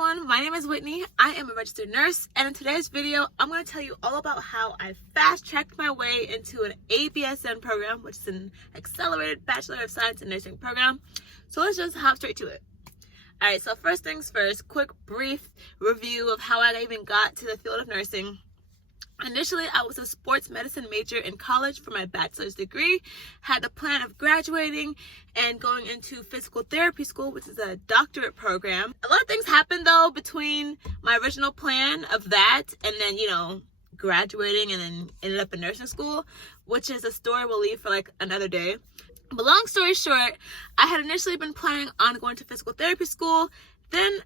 everyone, my name is Whitney. I am a registered nurse, and in today's video, I'm going to tell you all about how I fast-tracked my way into an ABSN program, which is an Accelerated Bachelor of Science in Nursing program. So let's just hop straight to it. Alright, so first things first, quick brief review of how I even got to the field of nursing. Initially, I was a sports medicine major in college for my bachelor's degree, had the plan of graduating and going into physical therapy school, which is a doctorate program. A lot of things happened though between my original plan of that and then, graduating and then ended up in nursing school, which is a story we'll leave for like another day. But long story short, I had initially been planning on going to physical therapy school. Then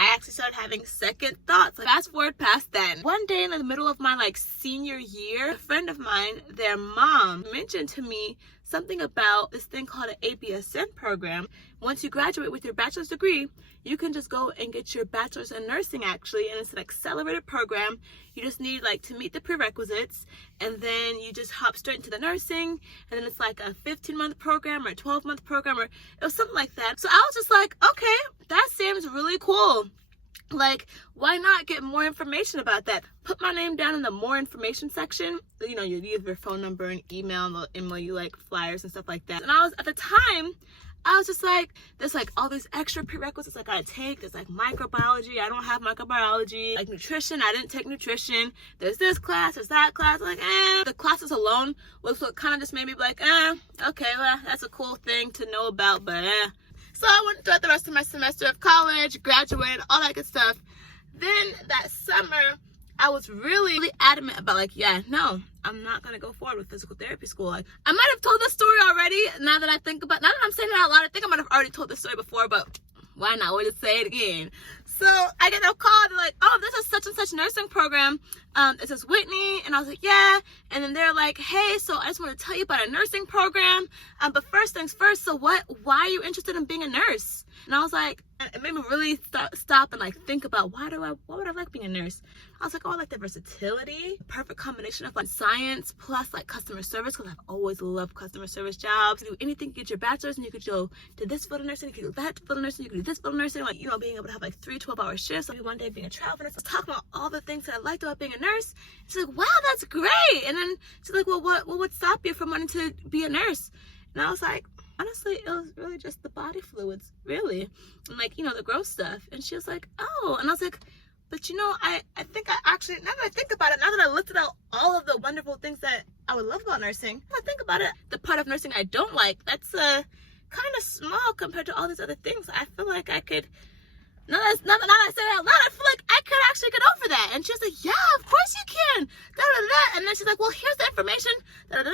I actually started having second thoughts. Fast forward past then. One day in the middle of my senior year, a friend of mine, their mom, mentioned to me something about this thing called an ABSN program. Once you graduate with your bachelor's degree, you can just go and get your bachelor's in nursing actually, and it's an accelerated program. You just need to meet the prerequisites, and then you just hop straight into the nursing, and then it's like a 15-month program or a 12-month program, or it was something like that. So I was just like, okay, that seems really cool. Why not get more information about that? Put my name down in the more information section. You leave your phone number and email, and they'll email you flyers and stuff like that. And at the time, I was just like, there's all these extra prerequisites I gotta take. There's microbiology. I don't have microbiology. Nutrition. I didn't take nutrition. There's this class. There's that class. The classes alone was what kind of just made me be okay, well, that's a cool thing to know about, but So I went throughout the rest of my semester of college, graduated, all that good stuff. Then that summer, I was really adamant about no, I'm not gonna go forward with physical therapy school. I might have told this story already. Now that I'm saying it out loud, I think I might have already told this story before, but why not? We'll just say it again. So I get a call. They're like, oh, this is such and such nursing program. This is Whitney. And I was like, yeah. And then they're like, hey, so I just want to tell you about a nursing program. But first things first, so why are you interested in being a nurse? And I was like, it made me really stop and think about why would I like being a nurse? I was like, oh, I like the versatility, perfect combination of science plus customer service, because I've always loved customer service jobs. You do anything, get your bachelor's, and you could go to this field of nursing, you could do that field of nursing, you could do this field of nursing, being able to have 3 12-hour shifts. One day being a travel nurse, I was talking about all the things that I liked about being a nurse. She's like, wow, that's great. And then she's like, well, what would stop you from wanting to be a nurse? And I was like, honestly, it was really just the body fluids, really. And the gross stuff. And she was like, oh. And I was like, but I think I actually, now that I think about it, now that I listed out all of the wonderful things that I would love about nursing, when I think about it, the part of nursing I don't like, that's kind of small compared to all these other things. I feel like I could, now that I say it out loud, I feel like I could actually get over that. And she was like, yeah, of course you can. And then she's like, well, here's the information. And then,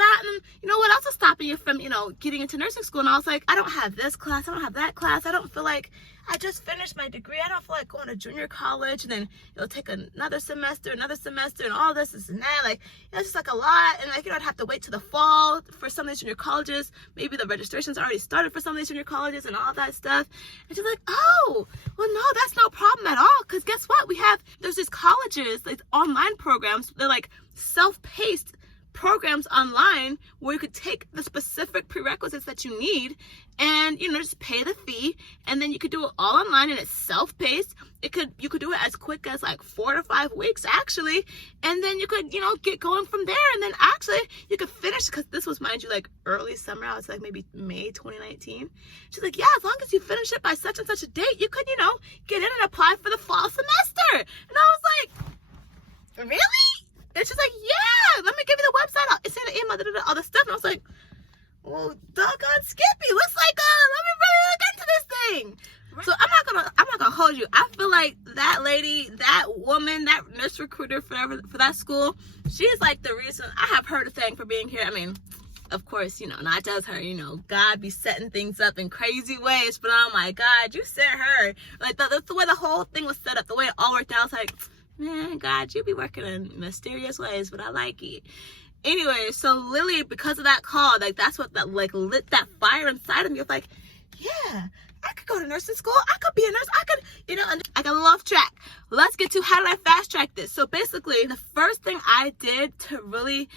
what else is stopping you from, getting into nursing school? And I was like, I don't have this class. I don't have that class. I don't feel like I just finished my degree. I don't feel like going to junior college and then it'll take another semester, and all this and that. It's just a lot. And I'd have to wait till the fall for some of these junior colleges. Maybe the registration's already started for some of these junior colleges and all that stuff. And she's like, oh, well, no, that's no problem at all. Because guess what? There's these colleges, online programs. They're self-paced programs online where you could take the specific prerequisites that you need and just pay the fee, and then you could do it all online, and it's self-paced. You could do it as quick as 4 to 5 weeks actually, and then you could get going from there, and then actually you could finish, because this was, mind you, early summer. I was maybe May 2019. She's like, yeah, as long as you finish it by such and such a date, you could get in and apply for the fall semester. And I was like, really? And she's like, yeah, let me give you the website. It's in the email, all this stuff. And I was like, well, doggone Skippy, let's let me really look into this thing. So I'm not gonna hold you. I feel like that lady, that woman, that nurse recruiter for that school, she's the reason I have her to thank for being here. I mean, of course, not just her, God be setting things up in crazy ways, but oh my God, you sent her. That's the way the whole thing was set up, the way it all worked out. I was man, God, you be working in mysterious ways, but I like it. Anyway, so Lily, because of that call, that's what that lit that fire inside of me of yeah, I could go to nursing school. I could be a nurse. I could, and I got a little off track. Let's get to how did I fast track this. So basically, the first thing I did to really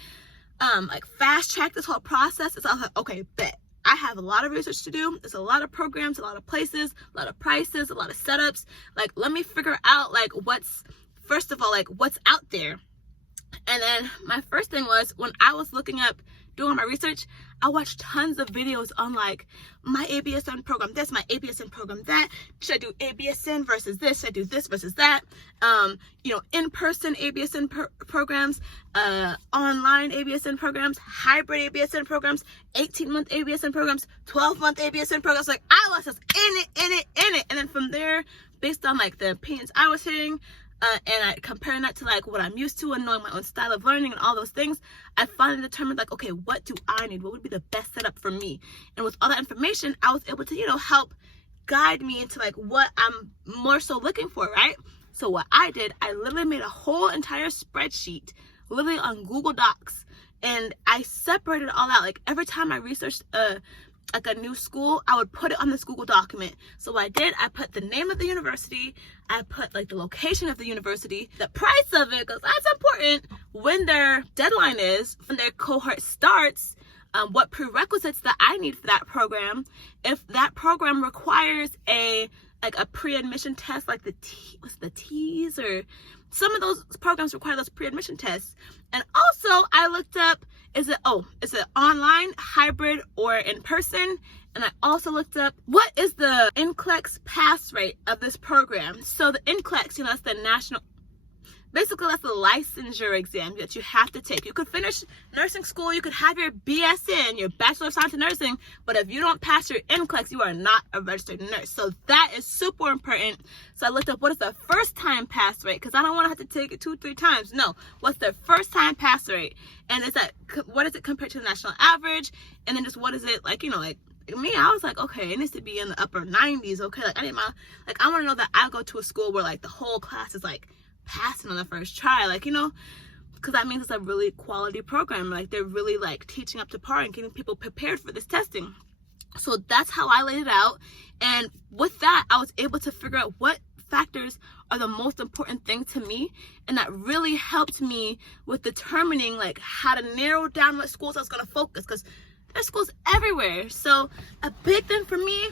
fast track this whole process is I was like, okay, bet. I have a lot of research to do. There's a lot of programs, a lot of places, a lot of prices, a lot of setups. Like, let me figure out like what's out there. And then my first thing was, when I was doing my research, I watched tons of videos on like my ABSN program this, my ABSN program that. Should I do ABSN versus this? Should I do this versus that? In-person ABSN programs, online ABSN programs, hybrid ABSN programs, 18-month ABSN programs, 12-month ABSN programs. Like, I was just in it. And then from there, based on like the opinions I was hearing, and comparing that to like what I'm used to and knowing my own style of learning and all those things, I finally determined like, okay, what do I need? What would be the best setup for me? And with all that information, I was able to, help guide me into like what I'm more so looking for, right? So what I did, I literally made a whole entire spreadsheet, literally on Google Docs, and I separated it all out. Like, every time I researched like a new school, I would put it on this Google document. So what I did, I put the name of the university, I put like the location of the university, the price of it, because that's important, when their deadline is, when their cohort starts, what prerequisites that I need for that program, if that program requires a pre-admission test, like the T's, or some of those programs require those pre-admission tests. And also I looked up, is it online, hybrid, or in person? And I also looked up, what is the NCLEX pass rate of this program? So the NCLEX, that's the national, basically that's the licensure exam that you have to take. You could finish nursing school, you could have your BSN, your Bachelor of Science in Nursing, but if you don't pass your NCLEX, you are not a registered nurse. So that is super important. So I looked up, what is the first time pass rate? Because I don't want to have to take it 2-3 times. No, what's the first time pass rate? And what is it compared to the national average? And then just what is it like, like me, I was like, okay, it needs to be in the upper 90s. Okay, like I want to know that I go to a school where like the whole class is like passing on the first try, like, because that means it's a really quality program. Like, they're really like teaching up to par and getting people prepared for this testing. So that's how I laid it out. And with that, I was able to figure out what factors are the most important thing to me, and that really helped me with determining like how to narrow down what schools I was going to focus, because there's schools everywhere. So a big thing for me,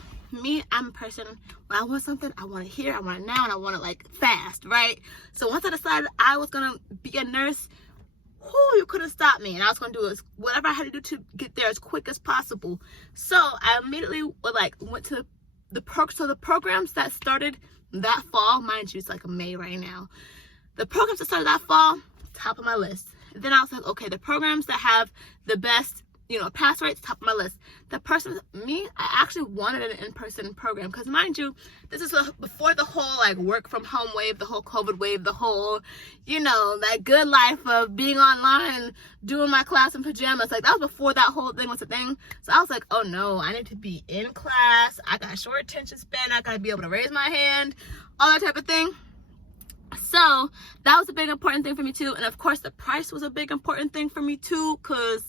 I'm a person, when I want something, I want it here, I want it now, and I want it like fast, right? So once I decided I was gonna be a nurse, you couldn't stop me, and I was gonna do whatever I had to do to get there as quick as possible. So I immediately went to the programs that started that fall, mind you, it's like May right now. The programs that started that fall, top of my list. And then I was like, okay, the programs that have the best pass rates, top of my list. I actually wanted an in-person program, because mind you, this is before the whole like work from home wave, the whole COVID wave, the whole, that good life of being online, doing my class in pajamas. Like, that was before that whole thing was a thing. So I was like, oh no, I need to be in class. I got short attention span. I gotta be able to raise my hand, all that type of thing. So that was a big important thing for me too. And of course, the price was a big important thing for me too, because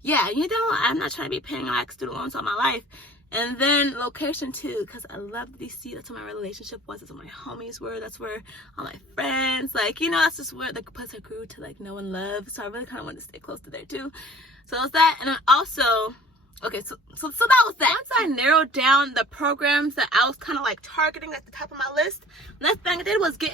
yeah, I'm not trying to be paying like student loans all my life. And then location too, because I love DC. That's where my relationship was. That's where my homies were. That's where all my friends, that's just where the place I grew to like know and love. So I really kind of wanted to stay close to there too. So that was that. And then also, okay, so that was that. Once I narrowed down the programs that I was kind of like targeting at the top of my list, the next thing I did was get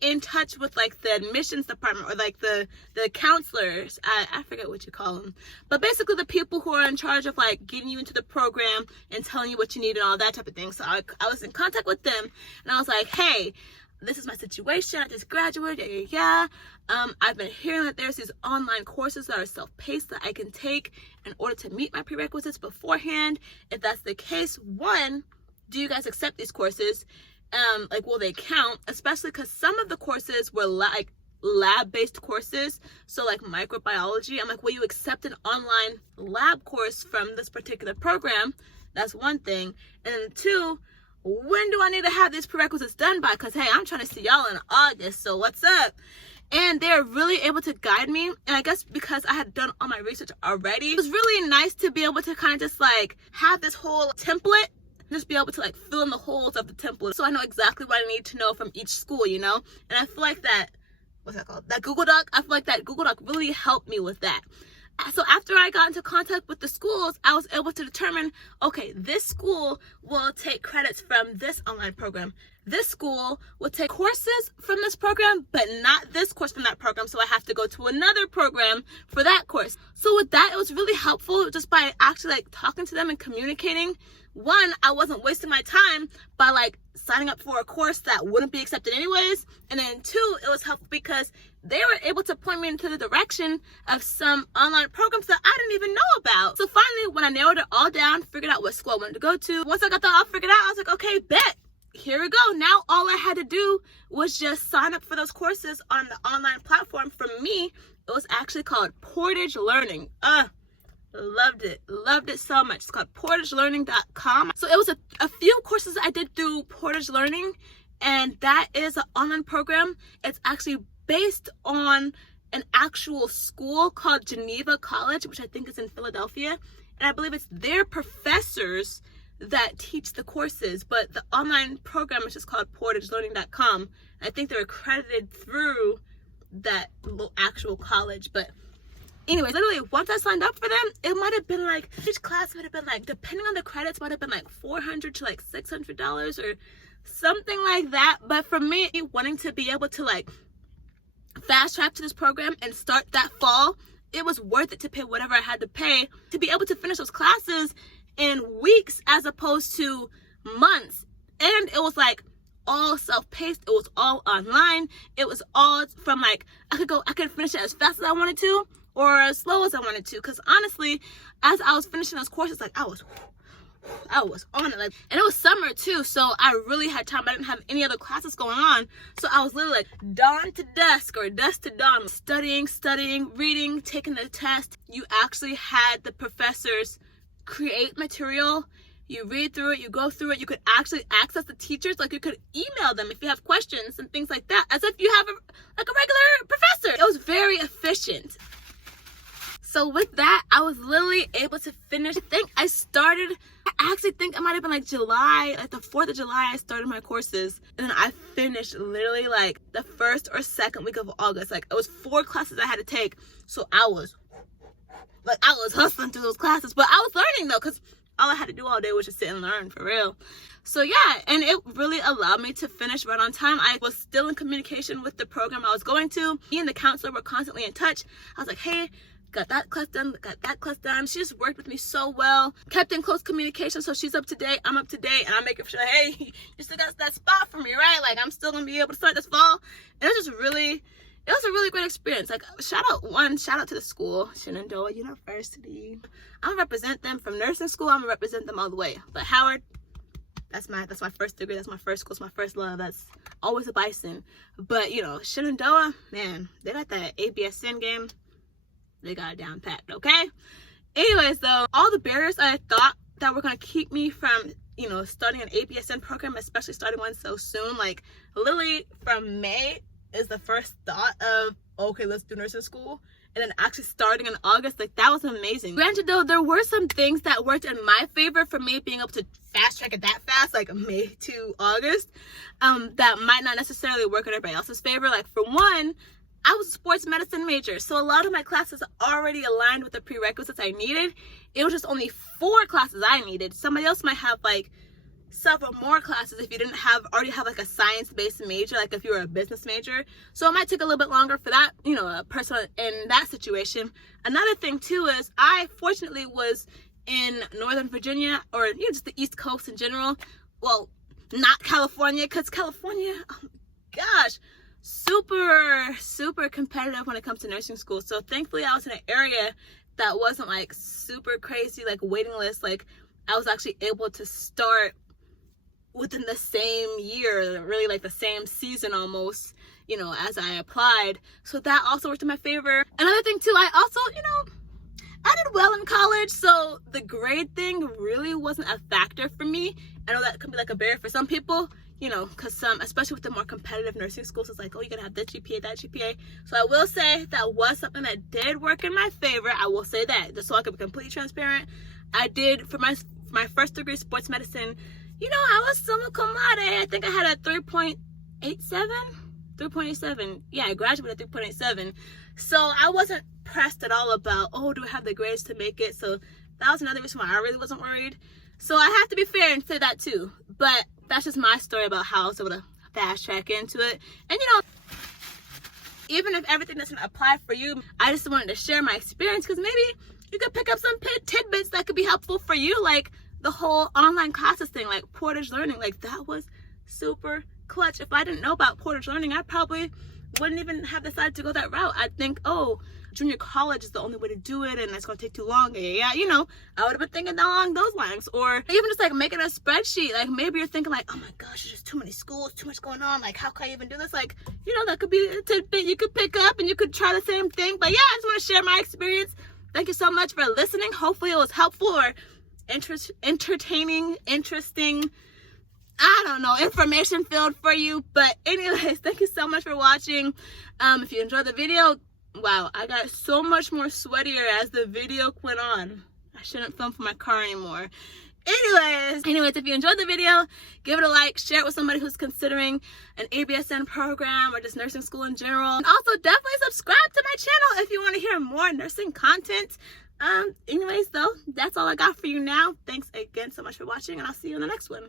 in touch with like the admissions department, or like the counselors. I forget what you call them, but basically the people who are in charge of like getting you into the program and telling you what you need and all that type of thing. So I was in contact with them, and I was like, hey, this is my situation. I just graduated. I've been hearing that there's these online courses that are self-paced that I can take in order to meet my prerequisites beforehand. If that's the case, one, do you guys accept these courses? Will they count? Especially because some of the courses were like lab-based courses. So like microbiology, I'm like, will you accept an online lab course from this particular program? That's one thing. And then two, when do I need to have these prerequisites done by? Because, hey, I'm trying to see y'all in August, so what's up? And they're really able to guide me. And I guess because I had done all my research already, it was really nice to be able to kind of just like have this whole template, just be able to like fill in the holes of the template, so I know exactly what I need to know from each school, And I feel like that, what's that called? That Google Doc, I feel like that Google Doc really helped me with that. So after I got into contact with the schools, I was able to determine, okay, this school will take credits from this online program. This school will take courses from this program, but not this course from that program. So I have to go to another program for that course. So with that, it was really helpful just by actually like talking to them and communicating. One, I wasn't wasting my time by like signing up for a course that wouldn't be accepted anyways. And then two, it was helpful because they were able to point me into the direction of some online programs that I didn't even know about. So finally, when I narrowed it all down, figured out what school I wanted to go to, once I got that all figured out, I was like, okay, bet. Here we go. Now all I had to do was just sign up for those courses on the online platform. For me, it was actually called Portage Learning. Loved it so much. It's called portagelearning.com. So it was a few courses I did through Portage Learning, and that is an online program. It's actually based on an actual school called Geneva College, which I think is in Philadelphia, and I believe it's their professors that teach the courses, but the online program is just called portagelearning.com. I think they're accredited through that actual college. But anyway, literally once I signed up for them, it might have been like, each class might have been like, depending on the credits, might have been like $400 to like $600 or something like that. But for me, wanting to be able to like fast track to this program and start that fall, it was worth it to pay whatever I had to pay to be able to finish those classes in weeks as opposed to months. And it was like all self-paced. It was all online. It was all from like, I could finish it as fast as I wanted to or as slow as I wanted to. Because honestly, as I was finishing those courses, like I was on it, like, and it was summer too, so I really had time. I didn't have any other classes going on, so I was literally like dawn to dusk or dusk to dawn, studying, reading, taking the test. You actually had the professors create material, you read through it, you go through it, you could actually access the teachers, like you could email them if you have questions and things like that, as if you have a regular professor. It was very efficient. So with that, I was literally able to finish. I actually think it might have been like July, like the 4th of July, I started my courses. And then I finished literally like the 1st or 2nd week of August. Like it was 4 classes I had to take. So I was hustling through those classes. But I was learning though, because all I had to do all day was just sit and learn for real. So yeah, and it really allowed me to finish right on time. I was still in communication with the program I was going to. Me and the counselor were constantly in touch. I was like, hey, got that class done. She just worked with me so well, kept in close communication, so she's up to date, I'm up to date, and I'm making sure, hey, you still got that spot for me, right? Like I'm still gonna be able to start this fall. And it was a really great experience. Like shout out to the school, Shenandoah University. I'm gonna represent them from nursing school. I'm gonna represent them all the way. But Howard, that's my first degree, that's my first school, it's my first love, that's always a Bison. But you know, Shenandoah, man, they got that ABSN game. They got it down packed, okay? Anyways, though, all the barriers I thought that were going to keep me from, you know, starting an ABSN program, especially starting one so soon, like literally from May is the first thought of, okay, let's do nursing school. And then actually starting in August, like that was amazing. Granted though, there were some things that worked in my favor for me being able to fast track it that fast, like May to August, that might not necessarily work in everybody else's favor. Like for one, I was a sports medicine major, so a lot of my classes already aligned with the prerequisites I needed. It was just only 4 classes I needed. Somebody else might have like several more classes if you didn't already have like a science-based major, like if you were a business major. So it might take a little bit longer for that, you know, a person in that situation. Another thing too is I fortunately was in Northern Virginia, or you know, just the East Coast in general. Well, not California, because California, oh my gosh, super competitive when it comes to nursing school. So thankfully I was in an area that wasn't like super crazy, like waiting list. Like I was actually able to start within the same year, really like the same season almost, you know, as I applied. So that also worked in my favor. Another thing too, I also, you know, I did well in college, so the grade thing really wasn't a factor for me. I know that could be like a barrier for some people, you know, because some, especially with the more competitive nursing schools, it's like, oh, you gotta have this GPA, that GPA. So I will say that was something that did work in my favor. I will say that, just so I can be completely transparent. I did, for my first degree, sports medicine, you know, I was summa cum laude. I think I had a 3.87, 3.87. Yeah, I graduated at 3.87. So I wasn't pressed at all about, oh, do I have the grades to make it? So that was another reason why I really wasn't worried. So I have to be fair and say that too. But that's just my story about how I was able to fast track into it. And even if everything doesn't apply for you, I just wanted to share my experience because maybe you could pick up some tidbits that could be helpful for you, like the whole online classes thing, like Portage Learning. Like, that was super clutch. If I didn't know about Portage Learning, I probably wouldn't even have decided to go that route. I'd think, oh, junior college is the only way to do it and it's going to take too long. Yeah, I would have been thinking along those lines. Or even just like making a spreadsheet. Like, maybe you're thinking like, oh my gosh, there's just too many schools, too much going on. Like, how can I even do this? Like, that could be a tidbit you could pick up and you could try the same thing. But yeah, I just want to share my experience. Thank you so much for listening. Hopefully it was helpful or entertaining, interesting, I don't know, information filled for you. But anyways, thank you so much for watching. If you enjoyed the video, wow, I got so much more sweatier as the video went on. I shouldn't film from my car anymore. Anyways, if you enjoyed the video, give it a like, share it with somebody who's considering an ABSN program or just nursing school in general. And also definitely subscribe to my channel if you want to hear more nursing content. Anyways though, that's all I got for you now. Thanks again so much for watching, and I'll see you in the next one.